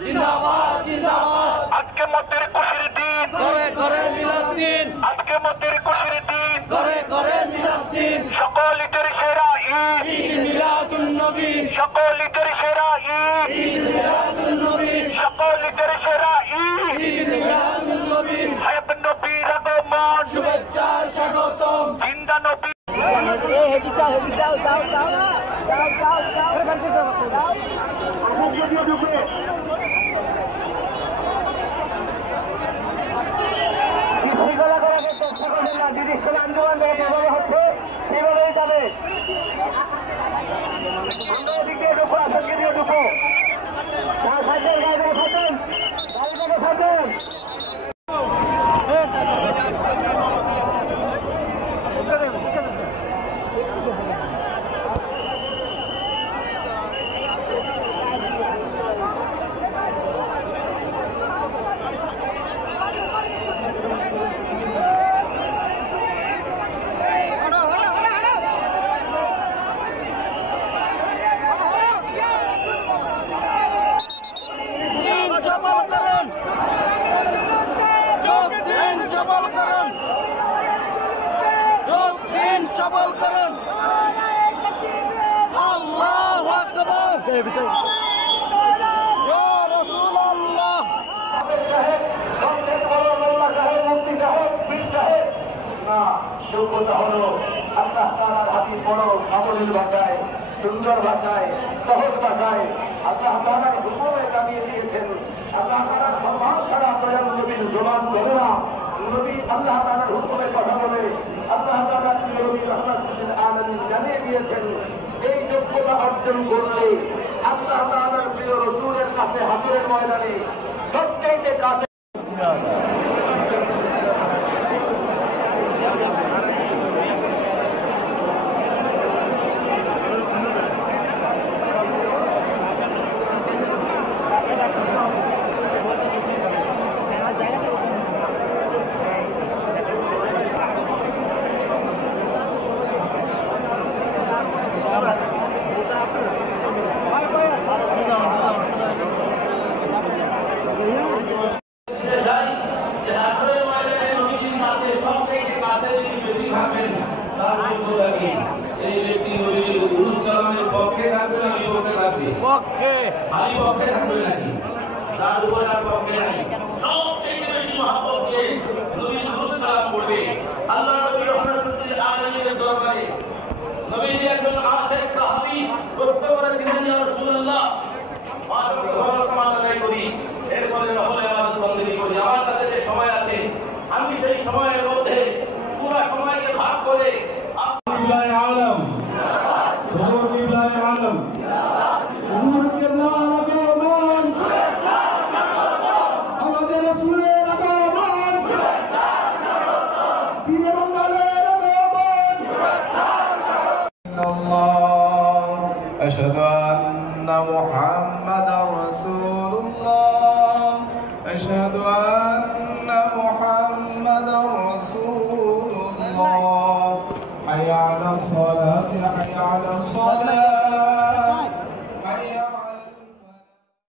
জিন্দাবাদ জিন্দাবাদ। আজকে মতের খুশির দিন, ঘরে ঘরে মিলাদ দিন, আজকে মতের খুশির দিন, ঘরে ঘরে মিলাদ দিন। সকল ঈদের সেরা ঈদ, ঈদ মিলাদুন নবী, সকল ঈদের সেরা ঈদ, ঈদ মিলাদুন নবী, সকল ঈদের সেরা ঈদ। ঈদ মিলাদুন নবী। হায়াত নবীর আগমন, শুভেচ্ছার স্বাগতম। জিন্দা নবী। আন্দোলন যেভাবে হচ্ছে সেভাবেই যাবে। আমরা এদিক দিয়ে ঢুকবো, আসামকে দিয়ে ঢুকবো। সাইকেল গাড়ি থেকে থাকেন, গাড়ি থেকে থাকেন। সফল করুন। আল্লাহু আকবার। ইয়া রাসূলুল্লাহ। যোগ্যতা হলো আল্লাহ তাআলার হাবিব বড় সাবলীল ভাষায়, সুন্দর ভাষায়, সহজ ভাষায় আল্লাহ তাআলার হুকুমে জানিয়ে দিয়েছেন। আল্লাহ তাআলার সম্মান ছাড়া দয়াল নবীর জবান ধরে না। নবী আল্লাহ তাআলার হুকুমে কথা বলে আল্লাহ তাআলার নবী রাহমাতুল আলামিন জানিয়ে দিয়েছেন। এই যোগ্যতা অর্জন করলে আল্লাহ তাআলার প্রিয় রাসূলের কাছে হাজিরের ময়দানে সবচেয়ে কাছে। আমি সেই সময়ের মধ্যে পুরো সময়কে ভাগ করে أشهد